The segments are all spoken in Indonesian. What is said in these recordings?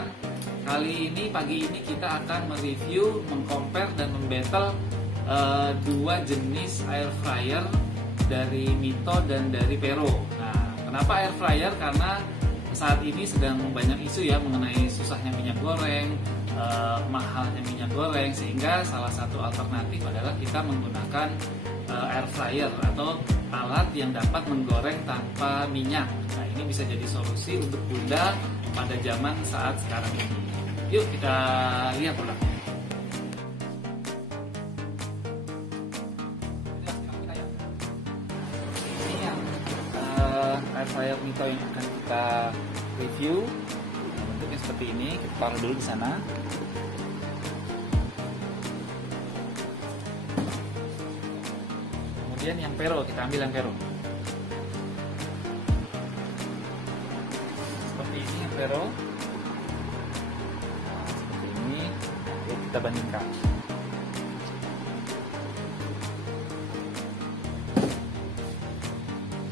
teman-teman. Pagi ini kita akan mereview, mengcompare dan membattle dua jenis air fryer dari Mito dan dari Pero. Nah, kenapa air fryer? Karena saat ini sedang banyak isu ya mengenai susahnya minyak goreng, mahalnya minyak goreng, sehingga salah satu alternatif adalah kita menggunakan air fryer atau alat yang dapat menggoreng tanpa minyak. Nah, ini bisa jadi solusi untuk Bunda pada zaman saat sekarang ini. Yuk kita lihat produknya. Ini yang air fryer Mito yang akan kita review. Nah, bentuknya seperti ini. Kita taruh dulu di sana. Kemudian yang Pero, kita ambil yang Pero. Seperti ini yang Pero. Nah, seperti ini. Oke, kita bandingkan.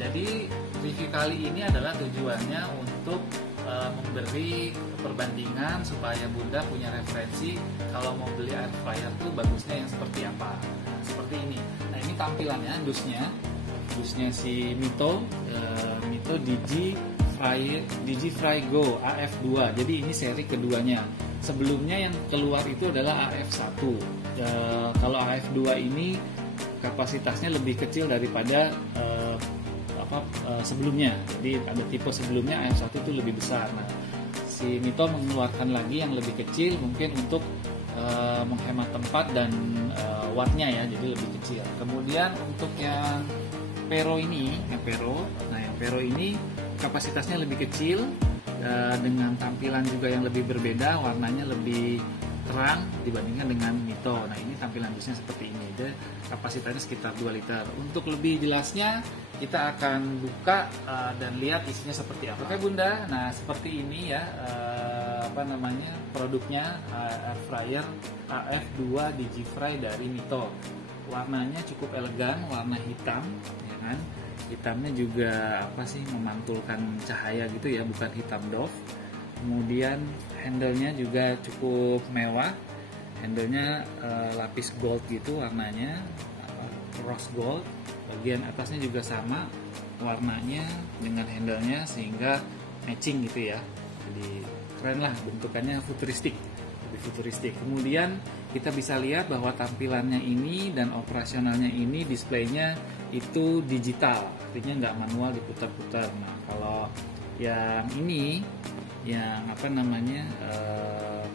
Jadi review kali ini adalah tujuannya untuk memberi perbandingan supaya Bunda punya referensi kalau mau beli air fryer tuh bagusnya yang seperti apa. Nah, seperti ini. Nah, ini tampilannya, dusnya si Mito, Mito DigiFry Go AF2. Jadi ini seri keduanya. Sebelumnya yang keluar itu adalah AF1. Kalau AF2 ini kapasitasnya lebih kecil daripada sebelumnya. Jadi ada tipe sebelumnya AF1 itu lebih besar. Nah, si Mito mengeluarkan lagi yang lebih kecil mungkin untuk menghemat tempat dan wattnya ya, jadi lebih kecil. Kemudian untuk yang Pero ini, yang Pero ini kapasitasnya lebih kecil dengan tampilan juga yang lebih berbeda, warnanya lebih terang dibandingkan dengan Mito. Nah, ini tampilan dusnya seperti ini. Dia kapasitasnya sekitar 2 liter. Untuk lebih jelasnya kita akan buka dan lihat isinya seperti apa. Oke Bunda, nah seperti ini ya produknya, air fryer AF2 DigiFry dari Mito. Warnanya cukup elegan, warna hitam, ya kan? Hitamnya juga memantulkan cahaya gitu ya, bukan hitam doff. Kemudian handle-nya juga cukup mewah. Handle-nya lapis gold gitu warnanya, rose gold. Bagian atasnya juga sama warnanya dengan handle-nya sehingga matching gitu ya. Jadi keren lah, bentukannya futuristik, lebih futuristik. Kemudian kita bisa lihat bahwa tampilannya ini dan operasionalnya ini, displaynya itu digital, artinya nggak manual diputar-putar. Nah, kalau yang ini yang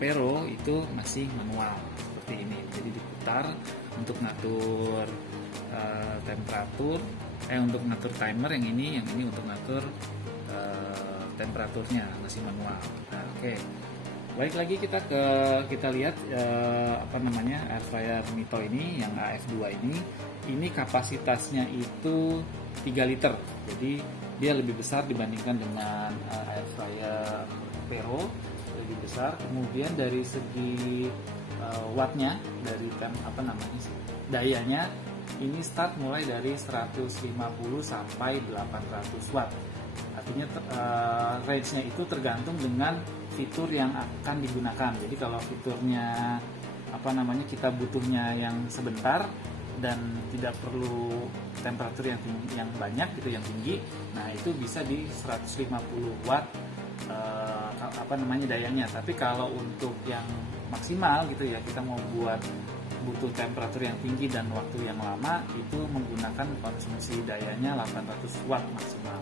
Pero itu masih manual seperti ini, jadi diputar untuk ngatur temperatur, untuk ngatur timer. Yang ini untuk ngatur temperaturnya, masih manual. Nah, oke. Baik, lagi kita lihat air fryer Mito ini yang AF2 ini kapasitasnya itu 3 liter. Jadi dia lebih besar dibandingkan dengan air fryer Pero, lebih besar. Kemudian dari segi wattnya, dari dayanya, ini start mulai dari 150 sampai 800 watt. Artinya range-nya itu tergantung dengan fitur yang akan digunakan. Jadi kalau fiturnya kita butuhnya yang sebentar dan tidak perlu temperatur yang banyak gitu, yang tinggi, nah itu bisa di 150 watt dayanya. Tapi kalau untuk yang maksimal gitu ya, kita mau butuh temperatur yang tinggi dan waktu yang lama, itu menggunakan konsumsi dayanya 800 watt maksimal.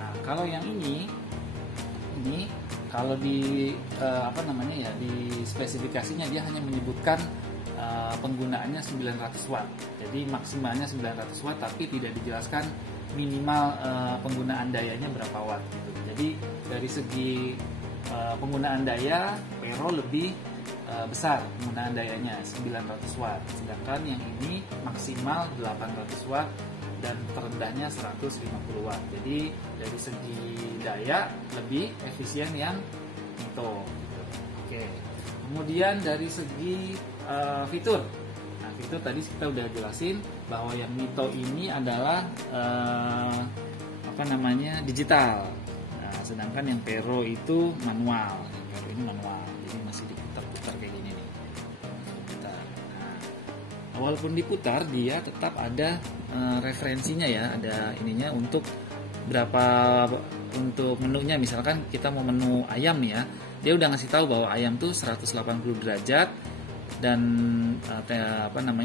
Nah, kalau yang ini kalau di di spesifikasinya dia hanya menyebutkan penggunaannya 900 watt. Jadi maksimalnya 900 watt, tapi tidak dijelaskan minimal penggunaan dayanya berapa watt gitu. Jadi dari segi penggunaan daya, Pero lebih besar penggunaan dayanya 900 watt, sedangkan yang ini maksimal 800 watt dan terendahnya 150 watt. Jadi dari segi daya lebih efisien yang Mito gitu. Oke. Kemudian dari segi fitur. Nah, fitur tadi kita udah jelasin bahwa yang Mito ini adalah digital. Nah, sedangkan yang Pero itu manual. Yang Pero ini ini manual, jadi masih diputar-putar kayak gini nih. Putar. Nah, walaupun diputar, dia tetap ada referensinya ya, ada ininya untuk berapa, untuk menunya. Misalkan kita mau menu ayam nih ya, dia udah ngasih tahu bahwa ayam tuh 180 derajat dan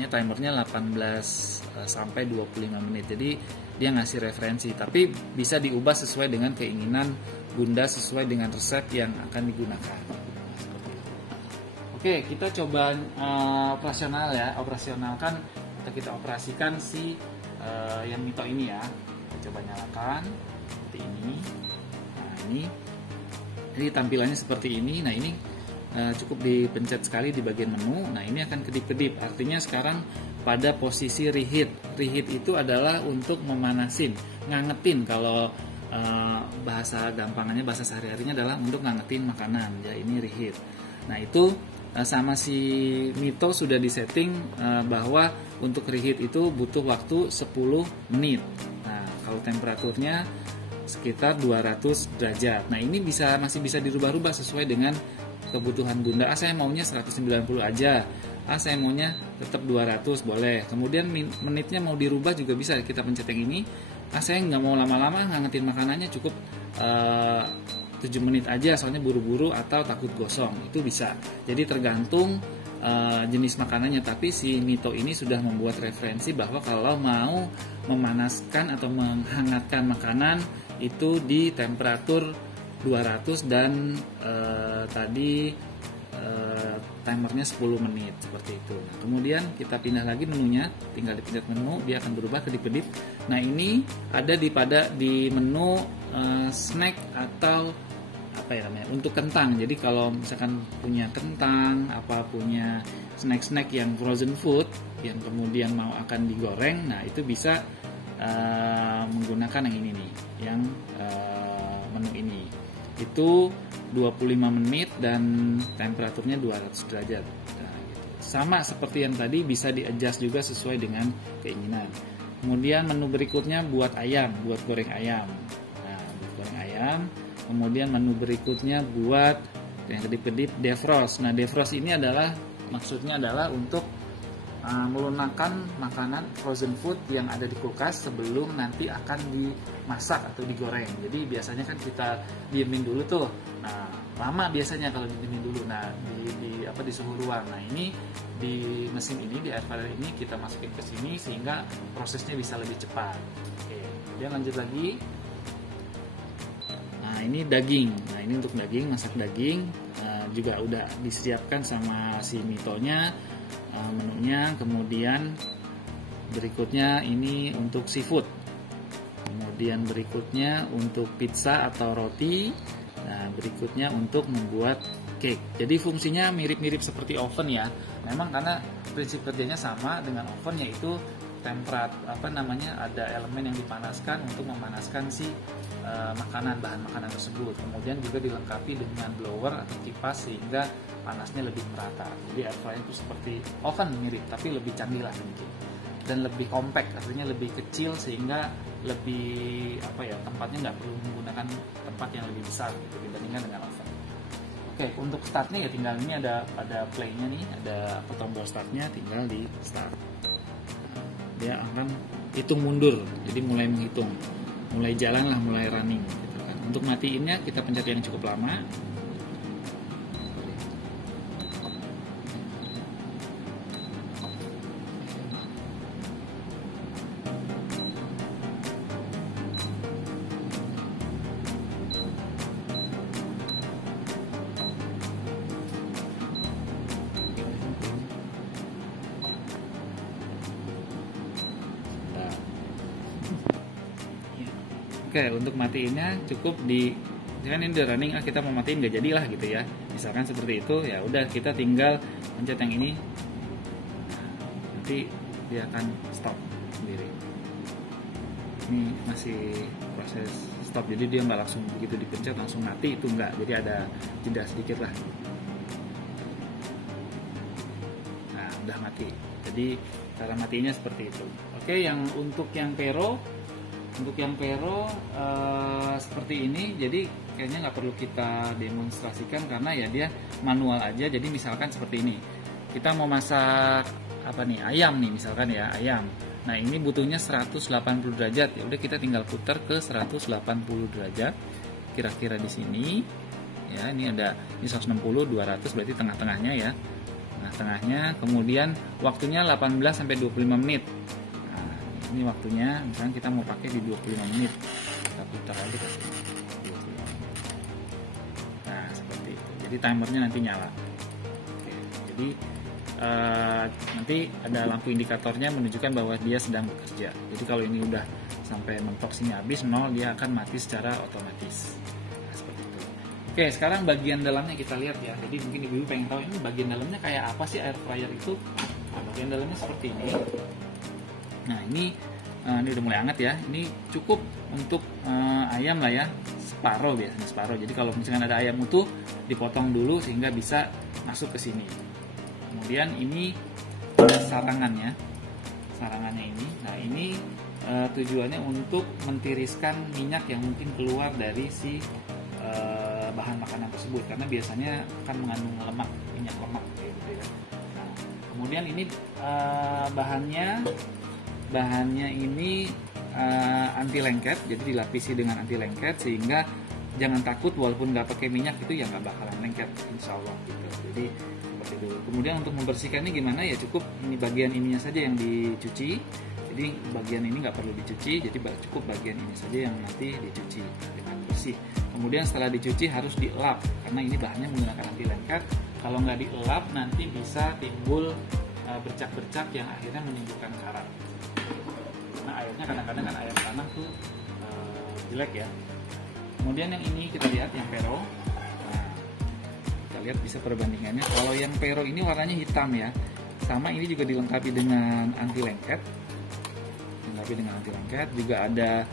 timernya 18 sampai 25 menit. Jadi dia ngasih referensi, tapi bisa diubah sesuai dengan keinginan Bunda, sesuai dengan resep yang akan digunakan. Oke, kita coba operasional ya, operasionalkan atau kita operasikan si yang Mito ini ya. Kita coba nyalakan seperti ini. Nah ini, jadi tampilannya seperti ini. Nah ini cukup dipencet sekali di bagian menu. Nah ini akan kedip-kedip, artinya sekarang pada posisi reheat. Reheat itu adalah untuk memanasin, ngangetin. Kalau bahasa gampangannya, bahasa sehari-harinya adalah untuk ngangetin makanan ya, ini reheat. Nah itu sama si Mito sudah disetting bahwa untuk reheat itu butuh waktu 10 menit. Nah kalau temperaturnya sekitar 200 derajat. Nah ini masih bisa dirubah-rubah sesuai dengan kebutuhan Bunda. Saya maunya 190 aja. Saya maunya tetap 200, boleh. Kemudian menitnya mau dirubah juga bisa, kita pencet yang ini. Saya nggak mau lama-lama ngangetin makanannya, cukup 7 menit aja, soalnya buru-buru atau takut gosong, itu bisa. Jadi tergantung jenis makanannya. Tapi si Mito ini sudah membuat referensi bahwa kalau mau memanaskan atau menghangatkan makanan itu di temperatur 200 dan tadi timernya 10 menit seperti itu. Nah, kemudian kita pindah lagi menunya, tinggal dipencet menu, dia akan berubah kedip-kedip. Nah ini ada di menu snack atau apa ya namanya, untuk kentang. Jadi kalau misalkan punya kentang, punya snack-snack yang frozen food yang kemudian mau akan digoreng, nah itu bisa menggunakan yang ini nih, yang menu ini. Itu 25 menit dan temperaturnya 200 derajat. Nah, gitu. Sama seperti yang tadi, bisa di-adjust juga sesuai dengan keinginan. Kemudian menu berikutnya buat ayam, buat goreng ayam. Nah, buat goreng ayam. Kemudian menu berikutnya buat yang kedip-kedip defrost. Nah, defrost ini maksudnya adalah untuk melunakkan makanan frozen food yang ada di kulkas sebelum nanti akan dimasak atau digoreng. Jadi biasanya kan kita diemin dulu tuh. Nah, lama biasanya kalau diemin dulu. Nah, di suhu ruang. Nah, ini di mesin ini, di air fryer ini kita masukin ke sini sehingga prosesnya bisa lebih cepat. Oke, kemudian lanjut lagi. Nah, ini daging. Nah, ini untuk daging, masak daging juga udah disiapkan sama si Mitonya. Menunya. Kemudian berikutnya ini untuk seafood, kemudian berikutnya untuk pizza atau roti, nah berikutnya untuk membuat cake. Jadi fungsinya mirip-mirip seperti oven ya, memang karena prinsip kerjanya sama dengan oven, yaitu ada elemen yang dipanaskan untuk memanaskan si bahan makanan tersebut. Kemudian juga dilengkapi dengan blower atau kipas sehingga panasnya lebih merata. Jadi air fryer itu seperti oven mirip, tapi lebih canggih lah sedikit dan lebih compact, artinya lebih kecil sehingga lebih tempatnya nggak perlu menggunakan tempat yang lebih besar gitu, dibandingkan dengan oven. Oke, untuk startnya ya tinggal ini ada play-nya nih, ada tombol startnya, tinggal di start. Dia akan hitung mundur, jadi mulai menghitung, mulai jalan lah, mulai running gitu kan. Untuk matiinnya kita pencet yang cukup lama. Oke, untuk matiinnya cukup kan ini udah running, kita mau matiin nggak jadilah gitu ya. Misalkan seperti itu, ya udah kita tinggal pencet yang ini, nanti dia akan stop sendiri. Ini masih proses stop, jadi dia nggak langsung begitu dipencet langsung mati, itu nggak. Jadi ada jeda sedikit lah. Nah, udah mati. Jadi cara matinya seperti itu. Oke, untuk yang Pero seperti ini. Jadi kayaknya nggak perlu kita demonstrasikan karena ya dia manual aja. Jadi misalkan seperti ini, kita mau masak apa nih, ayam nih misalkan ya, ayam. Nah ini butuhnya 180 derajat, ya udah kita tinggal putar ke 180 derajat kira-kira di sini ya. Ini ada ini 160 200 berarti tengah-tengahnya ya. Nah tengahnya, kemudian waktunya 18 sampai 25 menit. Nah ini waktunya, misalkan kita mau pakai di 25 menit, kita putar aja ke sini. Nah seperti itu, jadi timernya nanti nyala. Oke, jadi nanti ada lampu indikatornya menunjukkan bahwa dia sedang bekerja. Jadi kalau ini udah sampai mentok sini habis 0, dia akan mati secara otomatis. Nah, seperti itu. Oke, sekarang bagian dalamnya kita lihat ya. Jadi mungkin ibu-ibu pengen tahu ini bagian dalamnya kayak apa sih air fryer itu. Nah, bagian dalamnya seperti ini. Nah ini udah mulai hangat ya. Ini cukup untuk ayam lah ya, separuh biasanya separuh. Jadi kalau misalkan ada ayam utuh, dipotong dulu sehingga bisa masuk ke sini. Kemudian ini ada sarangannya ini. Nah ini tujuannya untuk mentiriskan minyak yang mungkin keluar dari si bahan makanan tersebut, karena biasanya akan mengandung lemak, minyak lemak gitu ya. Nah, kemudian ini bahannya ini anti lengket, jadi dilapisi dengan anti lengket sehingga jangan takut walaupun nggak pakai minyak itu ya nggak bakalan lengket, insya Allah gitu. Jadi seperti itu. Kemudian untuk membersihkannya gimana ya, cukup ini bagian ininya saja yang dicuci. Jadi bagian ini nggak perlu dicuci, jadi cukup bagian ini saja yang nanti dicuci dengan bersih. Kemudian setelah dicuci harus dielap karena ini bahannya menggunakan anti lengket. Kalau nggak dielap nanti bisa timbul bercak-bercak yang akhirnya menimbulkan karat. Nah airnya kadang-kadang kan air tanah tuh jelek ya. Kemudian yang ini kita lihat yang pero. Nah, kita lihat bisa perbandingannya. Kalau yang pero ini warnanya hitam ya. Sama ini juga dilengkapi dengan anti lengket. Juga ada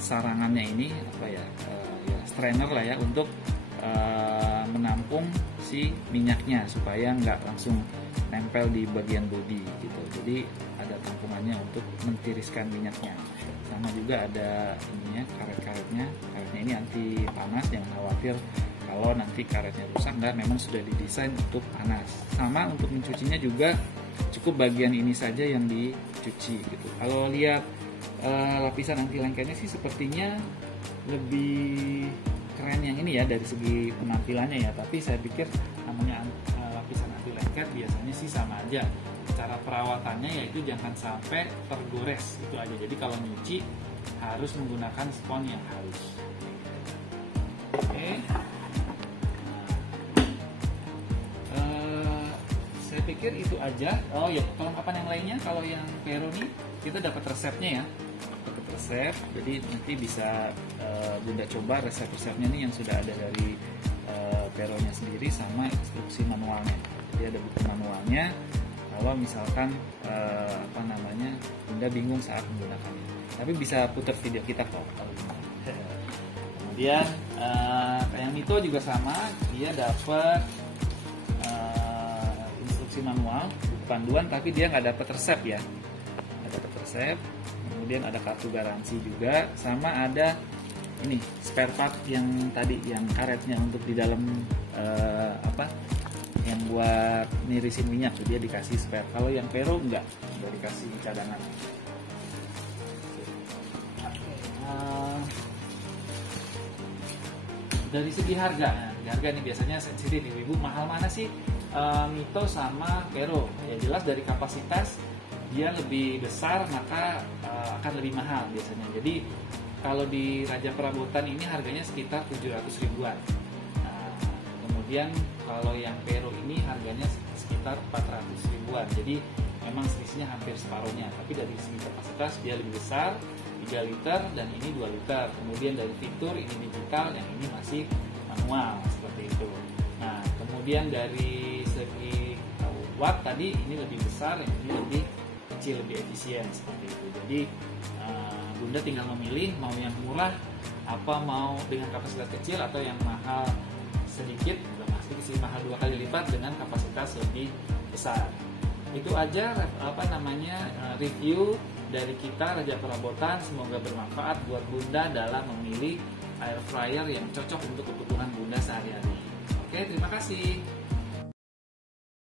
sarangannya ini apa ya? Ya strainer lah ya untuk menampung si minyaknya supaya nggak langsung nempel di bagian bodi gitu. Jadi ada tampungannya untuk mentiriskan minyaknya. Sama juga ada ininya, karetnya ini anti panas, jangan khawatir kalau nanti karetnya rusak, enggak, memang sudah didesain untuk panas. Sama untuk mencucinya juga cukup bagian ini saja yang dicuci gitu. Kalau lihat lapisan anti lengketnya sih sepertinya lebih keren yang ini ya dari segi penampilannya ya, tapi saya pikir namanya lapisan anti lengket biasanya sih sama aja. Cara perawatannya yaitu jangan sampai tergores, itu aja. Jadi kalau nyuci harus menggunakan spons yang halus. Oke. Saya pikir itu aja. Oh ya, kelengkapan yang lainnya kalau yang pero nih kita dapat resepnya ya. Dapat resep. Jadi nanti bisa Bunda coba resep-resepnya nih yang sudah ada dari peronya sendiri sama instruksi manualnya. Jadi ada buku manualnya. Kalau misalkan Bunda bingung saat menggunakannya, tapi bisa putar video kita kok. Kemudian yang Mito juga sama, dia dapat instruksi manual, buku panduan, tapi dia nggak dapat resep ya, nggak dapat resep. Kemudian ada kartu garansi juga, sama ada ini spare part yang tadi, yang karetnya untuk di dalam yang buat nirisin minyak, dia dikasih spare. Kalau yang pero enggak, udah dikasih cadangan. Dari segi harga ini biasanya sensitif ibu, mahal mana sih Mito sama pero? Ya jelas dari kapasitas dia lebih besar maka akan lebih mahal biasanya. Jadi kalau di Raja Perabotan ini harganya sekitar 700 ribuan. Kemudian kalau yang pero ini harganya sekitar 400 ribuan. Jadi memang selisihnya hampir separuhnya. Tapi dari segi kapasitas dia lebih besar, 3 liter dan ini 2 liter. Kemudian dari fitur ini digital, yang ini masih manual seperti itu. Nah, kemudian dari segi watt tadi ini lebih besar, yang ini lebih kecil, lebih efisien seperti itu. Jadi Bunda tinggal memilih mau yang murah apa mau dengan kapasitas kecil atau yang mahal sedikit, udah pasti sih mahal 2 kali lipat dengan kapasitas lebih besar. Itu aja review dari kita Raja Perabotan. Semoga bermanfaat buat Bunda dalam memilih air fryer yang cocok untuk kebutuhan Bunda sehari-hari. Oke, terima kasih.